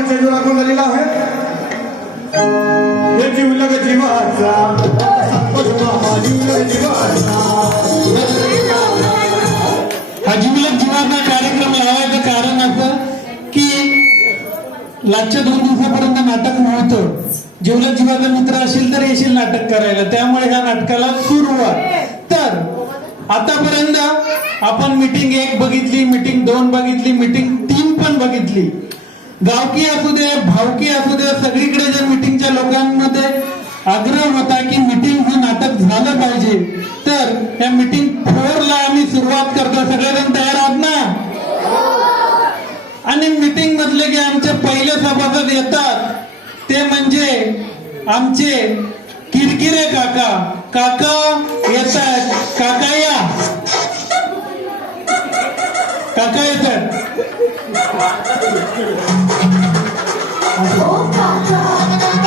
नावाचा चेंडू राखून झालेला आहे. हे जीवलग जीवाचा हा जीवलग जीवाचा कार्यक्रम लावायचं कारण असं की लास्टच्या 2 दिवसापर्यंत नाटक नव्हतं. जीवलग जीवाचा मित्र असेल तर येशील नाटक करायला, त्यामुळे ह्या नाटकाला सुरुवात. तर आतापर्यंत आपण मीटिंग 1 बघितली, मीटिंग 2 बघितली, मीटिंग 3 पण बघितली. गावकी असू दे, भावकी असू दे, सगळीकडे जे मीटिंगच्या लोकांमध्ये आग्रह होता की मीटिंग हे नाटक झालं पाहिजे. तर या मीटिंग 4 ला आम्ही सुरुवात करतो. सगळेजण तयार आहात ना? आणि मीटिंग मधले की आमचे पहिले सभासद येतात ते म्हणजे आमचे किरकिरे काका. काका येतात. काका या. काका येतात.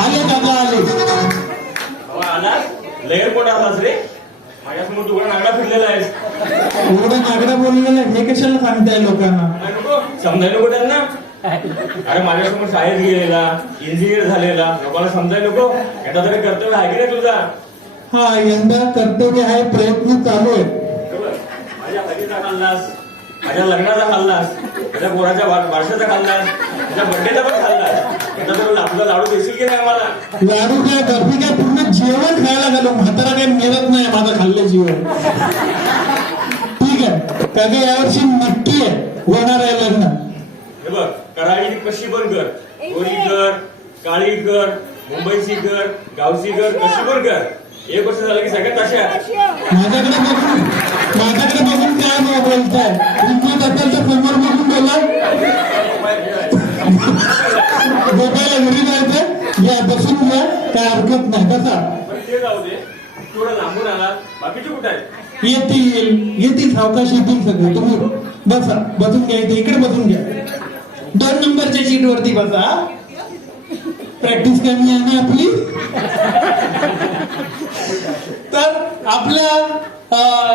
आले काका आले. लेअर कोण आलास रे? माझ्यासमोर तुला नागडा फिरलेला आहेस. एवढं नागडा बोललेलं हे कशाला सांगताय लोकांना? समजायला नको त्यांना. अरे माझ्यासमोर शाळेत गेलेला, इंजिनियर झालेला, लोकांना समजायला नको. याचा तरी कर्तव्य आहे की नाही तुझा? हा, यंदा कर्तव्य आहे, प्रयत्न चालू आहे. माझ्या हळदीचा खाल्लास, माझ्या लग्नाचा खाल्लास, माझ्या पोराच्या वारशाचा खाल्लास, माझ्या बर्थडेचा पण खाल्लास. याचा तर आपला लाडू देशील की नाही मला? लाडू काय, बर्फी काय, पूर्ण जेवण खायला गेलो. म्हातारा काही मिळत नाही माझं खाल्लं जीवन. ठीक आहे काका, यावर्षी नक्की आहे होणार आहे लग्न. हे बघ, कराळी कशी पण कर, गोरी कर, काळी कर, मुंबईची कर, गावची कर, कशी पण कर. 1 वर्ष झालं की सगळ्यात अशा. माझ्याकडे बघून काय बोलताय? हिंमत असेल तर समोर बघून बोला. झोपायला घरी जायचं, या बसून घ्या, काय हरकत नाही. कसा ते जाऊ दे, थोडं लांबून आला. बाकीचे कुठे आहेत? येतील सावकाश येतील सगळे. तुम्ही बसा, बसून घ्या. इथे इकडे बसून घ्या. 2 नंबरच्या सीट वरती बसा. प्रॅक्टिस कमी आहे ना आपली. तर आपल्या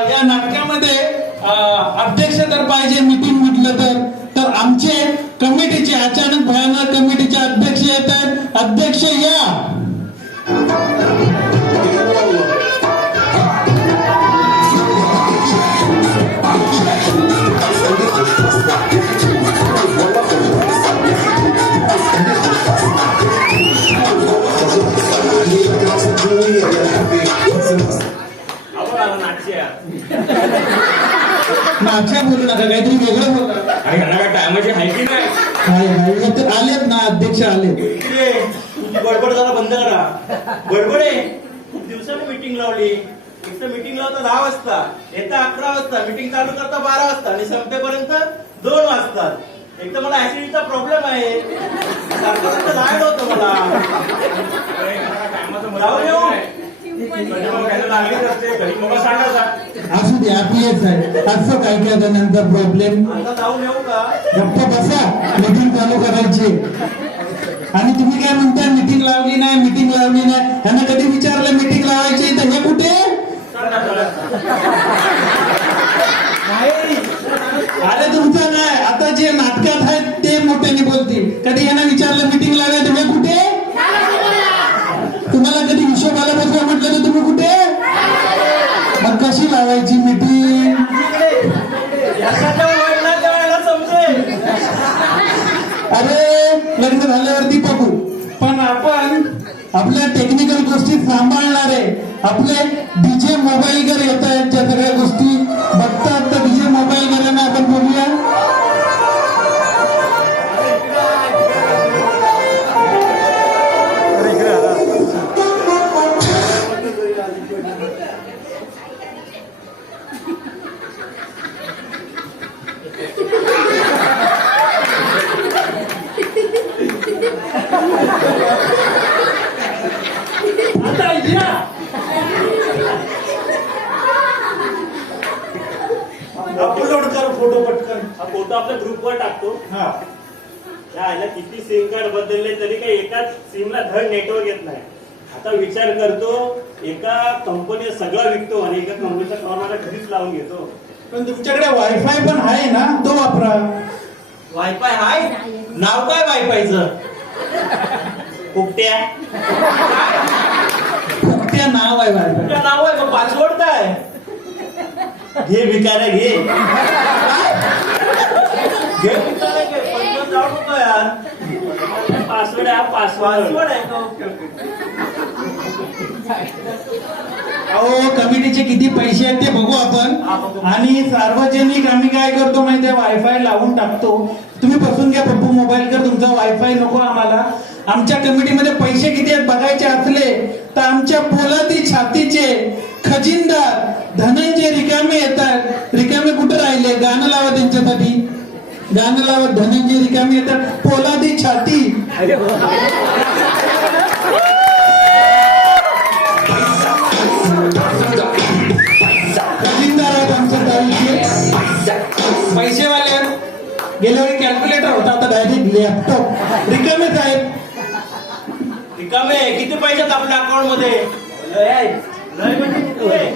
या नाटकामध्ये अध्यक्ष तर पाहिजे मीटिंग म्हटलं तर आमचे कमिटीचे, अचानक भयानक कमिटीचे अध्यक्ष येत आहेत. अध्यक्ष या. नाच्या बोलू नका, काहीतरी वेगळं बोला. काय टायमाची हायकी नाही. आलेत ना अध्यक्ष आले. तुझी बडबड जरा बंद करा. बडबड आहे. खूप दिवसांनी मीटिंग लावली. एक तर मीटिंग लावता 10 वाजता, येता 11 वाजता, मीटिंग चालू करता 12 वाजता आणि संपेपर्यंत 2 वाजतात. एक तर मला ऍसिडिटीचा प्रॉब्लेम आहे. सारखं जायला होतं मला. जाऊ देऊ. असू दे, आपली येत आहे. असं काय काय जणांचा प्रॉब्लेम. आता जाऊन येऊ का? गप्प बसा, मीटिंग चालू करायची. आणि तुम्ही काय म्हणताय मीटिंग लावली नाही, मीटिंग लावली नाही. त्यांना कधी विचारलं मीटिंग लावायची तर हे कुठे? अरे तुमचं नाही, आता जे नाटकात आहेत ते मोठ्याने बोलतील. कधी यांना विचारलं मीटिंग लावायचं हे कुठे? तुम्हाला कधी हिशोबाला बसवा म्हटलं तर तुम्ही कुठे? मग कशी लावायची मीटिंग? समजेल. अरे लग्न झाल्यावरती बघू, पण आपण आपल्या टेक्निकल गोष्टी सांभाळणारे आपले डीजे मोबाईल घर येत आहेत. ज्या सगळ्या गोष्टी बघतात तर डीजे मोबाईल घरांना आपण बघूया. फोटो पटकन. हा फोटो आपल्या ग्रुपवर टाकतो. यायला किती सिम कार्ड बदलले तरी काही एकाच सिमला धड नेटवर्क येत नाही. आता विचार करतो एका कंपनी सगळं विकतो आणि एका कंपनीचा कॉल माझ्या घरीच लावून घेतो. पण तुमच्याकडे वायफाय पण आहे ना, तो वापरा. वायफाय हाय? नाव काय वायफायचं? फुकट्या फुकट्या नाव आहे वायफाय. तुझं नाव आहे मग पासवर्ड काय घे भिकाऱ्या घे घे भिकाऱ्या घे पण जाऊ नको यार पासवर्ड आहे पासवर्ड पासवर्ड आहे का ओके ओके अहो कमिटीचे किती पैसे आहेत ते बघू हा, आपण. बघू. आणि सार्वजनिक आम्ही काय करतो माहितीये वायफाय लावून टाकतो. तुम्ही बसून घ्या पप्पू मोबाईल कर तुमचा वायफाय नको आम्हाला. आमच्या कमिटीमध्ये पैसे किती आहेत बघायचे असले तर आमच्या पोलादी छातीचे खजिनदार धनंजय रिकामे येतात. रिकामे कुठे राहिले गाणं लावा त्यांच्यासाठी गाणं लावा. धनंजय रिकामे येतात पोलादी छाती. खजिनदार आहेत आमच्या गाडीचे पैसेवाले आहेत. गेल्या वेळी कॅल्क्युलेटर होता आता डायरेक्ट लॅपटॉप. रिकामे साहेब रिकामे किती पैशात आपल्या अकाउंट मध्ये लय म्हणजे किती आहे?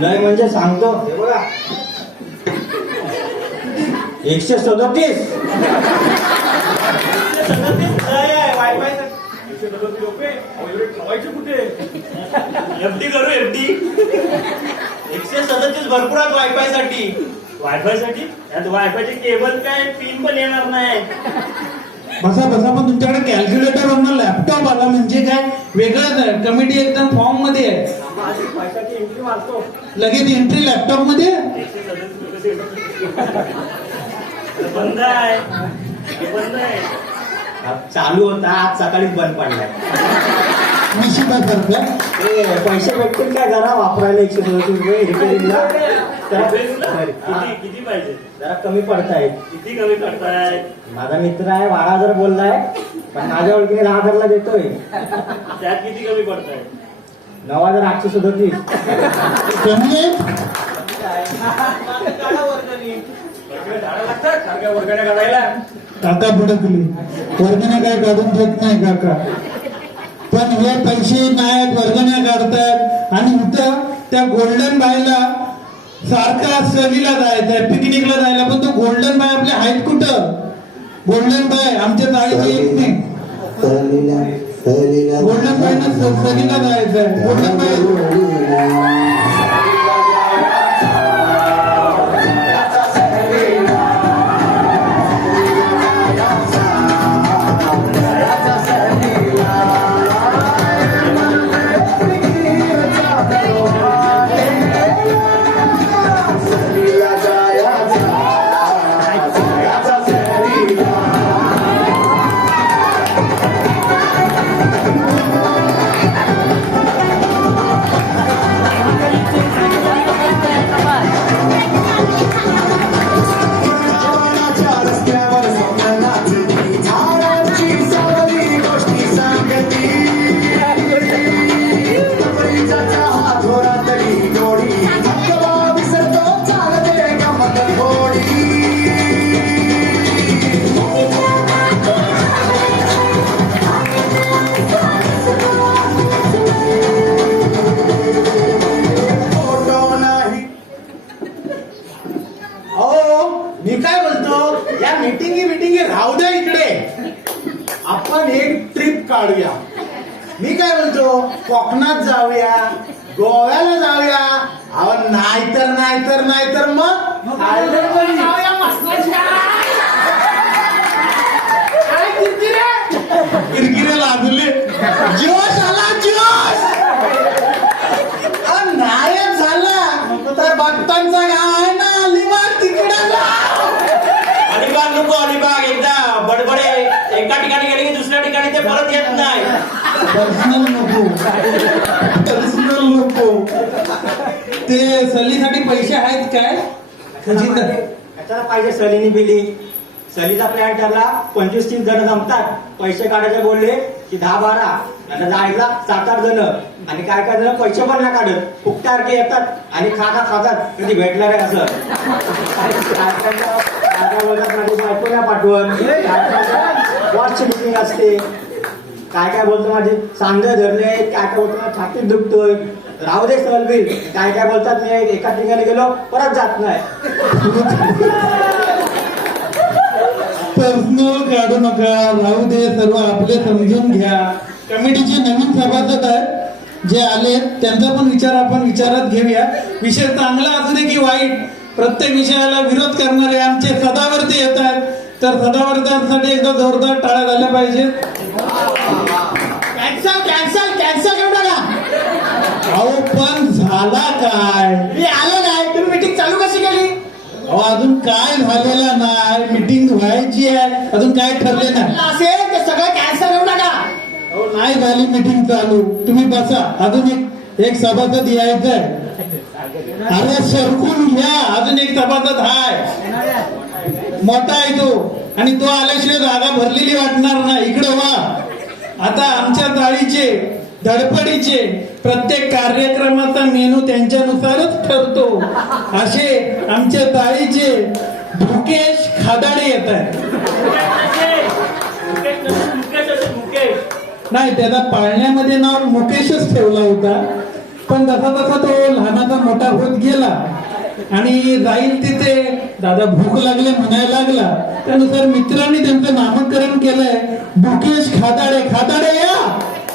लय म्हणजे सांगतो हे बघा 137. वायफाय एफडी करू एफडी 137 भरपूर आहेत वायफाय साठी वायफाय साठी यात वायफायचे केबल काय पिन पण येणार नाही. बसा बसा. पण तुमच्याकडे कॅल्क्युलेटर वरनं लॅपटॉप आला म्हणजे काय वेगळंच आहे. कमिटी एकदम फॉर्म मध्ये आहे. माझी पैशाची एंट्री मारतो लगेच एंट्री लॅपटॉप मध्ये. बंद आहे बंद आहे. चालू होता आज सकाळीच बंद पडलाय. निशिबासारखं ते पैसे भेटतील काय जरा वापरायला 137 रुपये रिपेअरिंगला किती किती पाहिजे जरा कमी पडतायत. किती कमी करताय. माझा मित्र आहे 12,000 बोललाय पण माझ्या ओळखीने 10,000 ला देतोय. त्यात किती कमी पडताय. 9,837. कमी आहे. झाडं लागतात सारख्या वर्गाने काढायला. काका भडकली. वर्गण्या काय काढून देत नाही काका. पण हे पैसे नाहीत वर्गण्या काढतात. आणि इथं त्या गोल्डन बायला सारखा सहलीला जायचंय पिकनिकला जायला पण तो गोल्डन बाय आपल्या आहेत कुठं. गोल्डन बाय आमच्या चाळीची एक नाही. गोल्डन बाय ना सहलीला जायचंय. गोल्डन बाय मिटिंगी राहू द्या इकडे. आपण एक ट्रिप काढूया. मी काय बोलतो कोकणात जाऊया गोव्याला जाऊया. अहो नाहीतर मग थायलंडमध्ये जाऊया. किरकिरे लागले. जोश आला जोश. नायक झाला तर भक्तांचा गाव आहे ना अलिबाग तिकडे जा. अलिबाग नको अलिबाग एकदा बडबडे एका ठिकाणी गेले की दुसऱ्या ठिकाणी ते परत येत नाही. पर्सनल नको. ते सहलीसाठी पैसे आहेत काय. खजिनदार कशाला पाहिजे सलीनी बिली. सलीचा प्लॅन ठरला 25-30 जण जमतात. पैसे काढायचे बोलले की 10-12. आता जायला 7-8 जण. आणि काय जण पैसे पण नाही काढत फुकटारखे येतात आणि खातात कधी भेटणार आहे असं. काय बोलतात माझी बायको नाही पाठवत. वॉच मिटिंग असते. काय बोलतो माझे सांधे धरले. काय बोलतो छातीत दुखतोय. राहू दे सहल बिल. काय बोलतात मी एका ठिकाणी गेलो परत जात नाही. पर्सनल काढू नका. राहू दे सर्व आपले समजून घ्या. कमिटीचे नवीन सभासद आहेत जे आले त्यांचा पण विचार आपण विचारात घेऊया. विषय चांगला असू दे की वाईट, प्रत्येक विषयाला विरोध करणारे आमचे सदावर्ती येत आहेत, तर सदावर्त्यांसाठी एकदा जोरदार टाळ्या झाल्या पाहिजे. कॅन्सल कॅन्सल कॅन्सल घेऊन टाका. अहो पण झाला काय? मी आलो नाही, तुम्ही मीटिंग चालू कशी केली? अहो अजून काय झालेलं नाही, मीटिंग व्हायची आहे, अजून काय ठरले नाही. असेल ते सगळं कॅन्सल घेऊन टाका. अहो नाही झाली मीटिंग चालू, तुम्ही बसा. अजून एक सभासद यायचंय. अरे सरकून घ्या, अजून एक सभासद हाय, मोठा आहे तो, आणि तो आल्याशिवाय जागा भरलेली वाटणार नाही. इकडे वा. आता आमच्या जाळीचे धडपडीचे प्रत्येक कार्यक्रमाचा मेनू त्यांच्यानुसारच ठरतो. असे आमच्या जाळीचे मुकेश खादाडे येत आहेत. नाही, त्याचा पाळण्यामध्ये नाव मुकेशच ठेवला होता, पण जसा तसा तो लहानाचा मोठा होत गेला आणि जाईल तिथे दादा भूक लागले म्हणायला लागला. त्यानुसार मित्रांनी त्यांचं नामकरण केलंय मुकेश खादाडे. खादाडे या,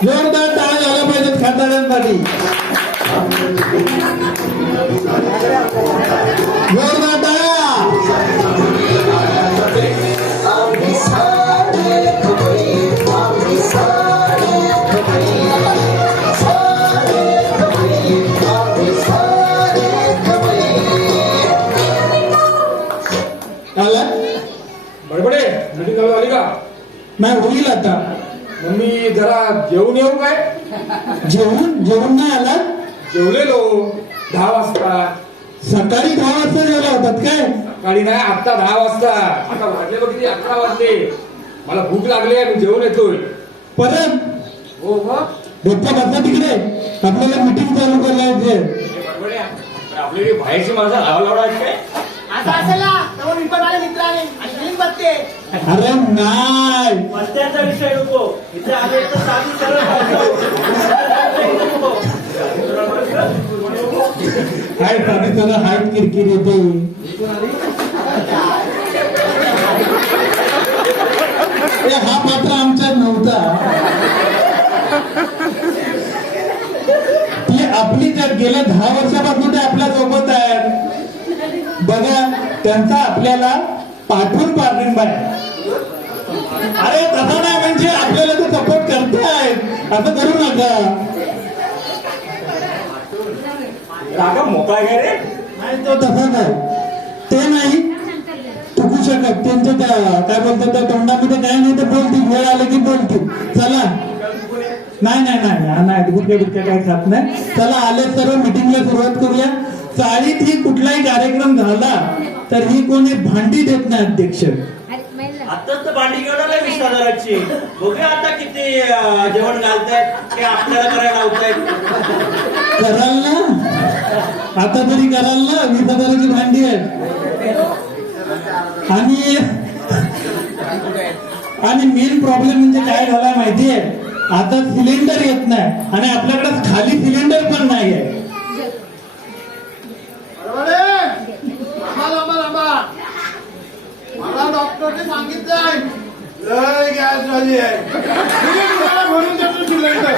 जोरदार टाळ्या झाल्या पाहिजेत खादाड्यांसाठी. जोरदार टाळ्या. आला बडबडे मीटिंग चालू झाली का? नाही, होईल आता. मग मी जरा जेवून येऊ काय? जेवण नाही आला? जेवलेलो 10 वाजता. सकाळी 10 वाजता जेवला होतात काय? सकाळी नाही, आता 10 वाजता. आता वाजले बघ किती, 11 वाजले. मला भूक लागली आहे, मी जेवून येतोय. परत हो मग बप्पा बसा तिकडे, आपल्याला मीटिंग चालू करायचे. बडबडे, पण आपली बाहेरची माणसं लावला आहेत काय? आता असेल ना, तर मी पण माझ्या मित्राने आणि फिल्म बघते. अरे नाही, रस्त्याचा विषय नको, इथे आले तर साधी सरळ काय साधी सगळं हाय किरकिर येते. हा पात्र आमच्यात नव्हता. ती आपली तर गेल्या 10 वर्षापासून ते आपल्या सोबत आहेत. बघा, त्यांचा आपल्याला पाठवून पाठिंबा आहे. अरे तसा नाही, म्हणजे आपल्याला ते सपोर्ट करतायत, असं करू नका. रागा मोकळा घ्या रे. नाही, तो तसा नाही, ते नाही टुकू शकत. त्यांच्या त्या काय बोलतात त्या तोंडामध्ये काय नाही, ते बोलतील, वेळ आले की बोलतील. चला, नाही नाही नाही नाही, गुटक्या बिटक्या काय खात नाही. चला, आले सर्व मीटिंगला सुरुवात करूया. चाळीत ही कुठलाही कार्यक्रम झाला तर ही कोणी भांडी देत नाही अध्यक्ष. आताच तर भांडी घेऊन आलाय 20,000ची. बघूया आता किती जेवण घालतायत की आपल्याला करायला लावतायत. कराल ना, आता तरी कराल ना. 20,000ची भांडी आहे. आणि मेन प्रॉब्लेम म्हणजे काय झालाय माहितीये, आता सिलेंडर येत नाही आणि आपल्याकडे खाली सिलेंडर पण नाही आहे. मला डॉक्टरने सांगितलंय लय गॅस झाली आहे, भरून देतो सिलेंडर.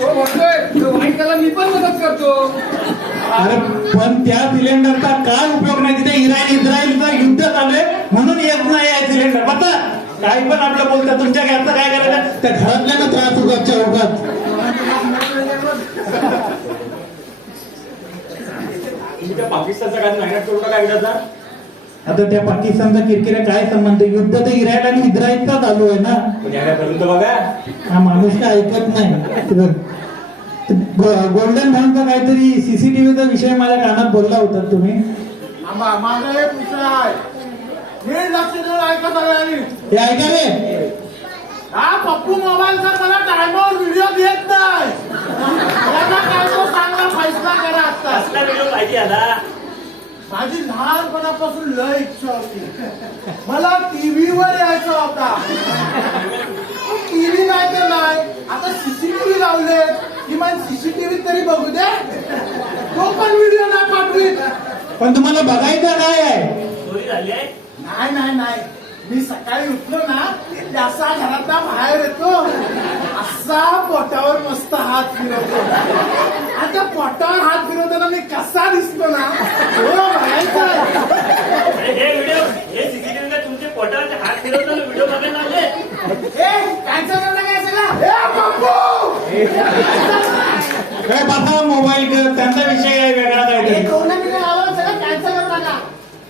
तो म्हणतोय तो वाईट त्याला मी पण मदत करतो. अरे पण त्या सिलेंडरचा काय उपयोग नाही, तिथे इस्रायलचं युद्ध चालू म्हणून येत नाही आहे सिलेंडर. बघा, काही पण आपलं बोलतात, तुमच्या घरचं काय करायचं, त्या घरातल्या त्रास होतात चौकात. तुम्ही त्या पाकिस्तानचा काय मेहनत करू नका एकदाचा. आता त्या पाकिस्तानचा किरकिरा काय संबंध? युद्ध तर इस्रायल आणि इस्रायलचा चालू आहे ना. पण यापर्यंत बघा, हा माणूस काय ऐकत नाही. गोल्डन म्हणून काहीतरी सीसीटीव्हीचा विषय माझ्या कानात बोलला होता तुम्ही. माझा एक विषय आहे, मी लक्ष देऊन ऐका सगळ्यांनी. हे ऐका रे, हा पप्पू मोबाईल सर मला टायमावर व्हिडिओ देत नाही. त्याचा काय तो चांगला फैसला करा आता. कसला व्हिडिओ पाहिजे आता? माझी लहानपणापासून लय इच्छा होती, मला टीव्हीवर यायचं होता. टीव्ही नाही तर नाही, आता सीसीटीव्ही लावले, किमान सीसीटीव्ही तरी बघू दे. तो पण व्हिडिओ नाही पाठवीत. पण तुम्हाला बघायचं काय आहे? चोरी झाली आहे? नाही नाही नाही, मी सकाळी उठलो ना की असा घरातला बाहेर येतो, असा पोटावर मस्त हात फिरवतो आणि त्या पोटावर हात फिरवताना मी कसा दिसतो ना हो बघायचं. हे व्हिडिओ हे सीसीटीव्हीला तुमचे पोटावरचे हात फिरवताना व्हिडिओ बघायला लागले. कॅन्सल करता काय सगळं? ए पप्पू! काय बघा मोबाईल त्यांचा विषय वेगळा हे काहीतरी. 2 मिनिटं लावलं सगळं कॅन्सल करू नका.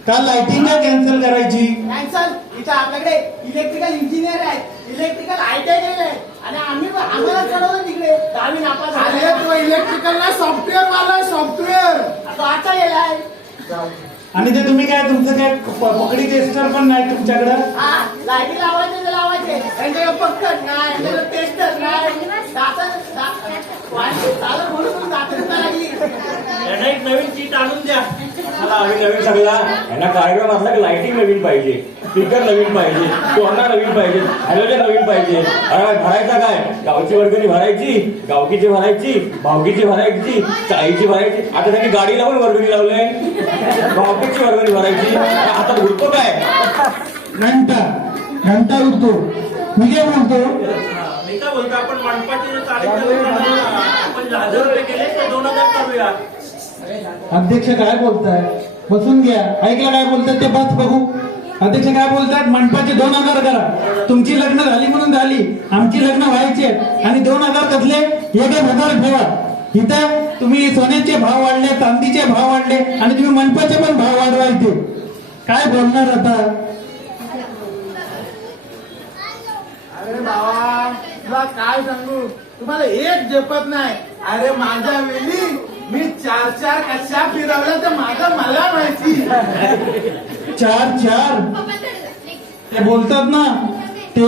काल लाइटिंग का कॅन्सल करायची. कॅन्सल. इथं आपल्याकडे इलेक्ट्रिकल इंजिनियर आहेत, इलेक्ट्रिकल आयटीआय केलेले आहेत आणि आम्हाला चढवलं तिकडे 10वी नापास झाले. तो इलेक्ट्रिकल ना सॉफ्टवेअर वाला सॉफ्टवेअर तो आता गेलाय. आणि ते तुम्ही काय तुमचं काय पकडी टेस्टर पण नाही तुमच्याकडं. हा लाईटी लावायचे ते लावायचे, त्यांच्याकडे पक्कड नाही, त्यांच्याकडे टेस्टर नाही. म्हणून दाखल लागली. यांना एक नवीन सीट आणून द्या. मला आम्ही नवीन सांगला यांना कार्यक्रम असला की लाइटिंग नवीन पाहिजे, स्पीकर नवीन पाहिजे, तोरणा नवीन पाहिजे, हॅलोजन नवीन पाहिजे. अरे भरायचा काय? गावची वर्गणी भरायची, गावकीची भरायची, भावकीची भरायची, चाळीची भरायची. आता त्यांनी गाडीला पण वर्गणी लावलंय, गावकीची वर्गणी भरायची. आता उरतो काय? घंटा उठतो. मी काय बोलतो, मी काय बोलतो, आपण मंडपाचे जे आपण 1000 रुपये केले ते 2000 करूया. अध्यक्ष काय बोलताय? बसून घ्या, ऐकलं काय बोलतात ते बस बघू. अध्यक्ष काय बोलतात? मंडपाचे 2000 करा. तुमची लग्न झाली म्हणून झाली, आमची लग्न व्हायची आहेत आणि 2000 कसले? 1000 ठेवा. इथं तुम्ही सोन्याचे भाव वाढले, चांदीचे भाव वाढले आणि तुम्ही मंडपाचे पण भाव वाढवायचे. काय बोलणार आता? अरे बाबा तुला काय सांगू, तुम्हाला एक झेपत नाही. अरे माझ्या वेळी मी 4 कशा फिरवल्या तर माझं मला माहिती. 4 ते बोलतात ना, ते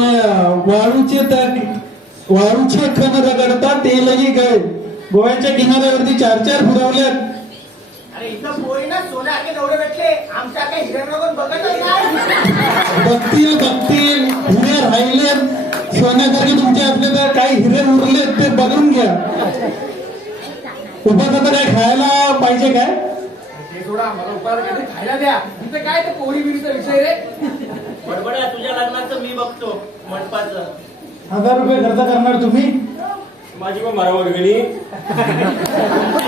वाळूचे खण रगडतात ते लगी गळे. गोव्याच्या किनाऱ्यावरती 4 फिरवल्यात. अरे इथं पोरी ना सोन्याचे एवढे भेटले, आमच्या काही हिरण बघतच नाही. बघतील हिरे राहिले सोन्यासारखे तुमचे असले तर काही हिरे उरले ते बघून घ्या. उपासाचं काय खायला पाहिजे काय? ते सोडा, मला उपाय काहीतरी खायला द्या. तिथे काय ते पोरी बिरीचा विषय रे. बडबड्या तुझ्या लग्नाचं मी बघतो मंडपाचं. 1000 रुपये खर्च करणार तुम्ही? माझी पण भरा वर्गणी.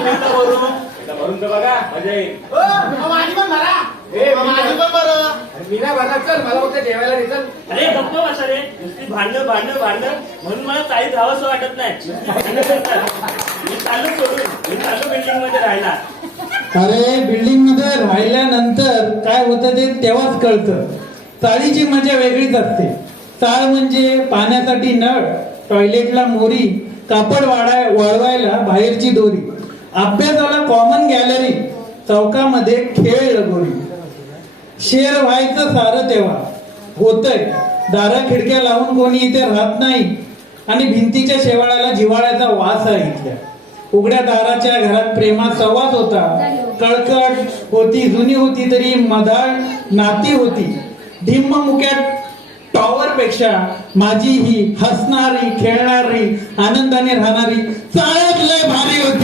नका भरू. एकदा भरून तर बघा, मजा येईल. माझी पण भरा. माझी पण बरं. मी नाही भरणार, चल मला फक्त जेवायला दे, चल. अरे गप्प बसा रे. नुसती भांडण म्हणून मला चाळीत राहावंसं वाटत नाही. नुसती भांडणं करतात. मी चालू बिल्डिंग मध्ये राहिला. अरे बिल्डिंग मध्ये राहिल्यानंतर काय होतं ते तेव्हाच कळतं. चाळीची मजा वेगळीच असते. चाळ म्हणजे पाण्यासाठी नळ, टॉयलेटला मोरी, कापड वाळवायला बाहेरची दोरी, अभ्यासाला कॉमन गॅलरी, चौकामध्ये खेळ लगोरी. शेर व्हायचं सारं तेव्हा होतंय. दारा खिडक्या लावून कोणी इथे राहत नाही आणि भिंतीच्या शेवाळ्याला जिव्हाळ्याचा वास आहे इथल्या. उघड्या दाराच्या घरात प्रेमात सहवास होता. कळकट होती, जुनी होती तरी मधाळ नाती होती. ढिम्म मुक्यात टॉवर पेक्षा माझी ही हसणारी, खेळणारी, आनंदाने राहणारी चाळत लय भारी होती.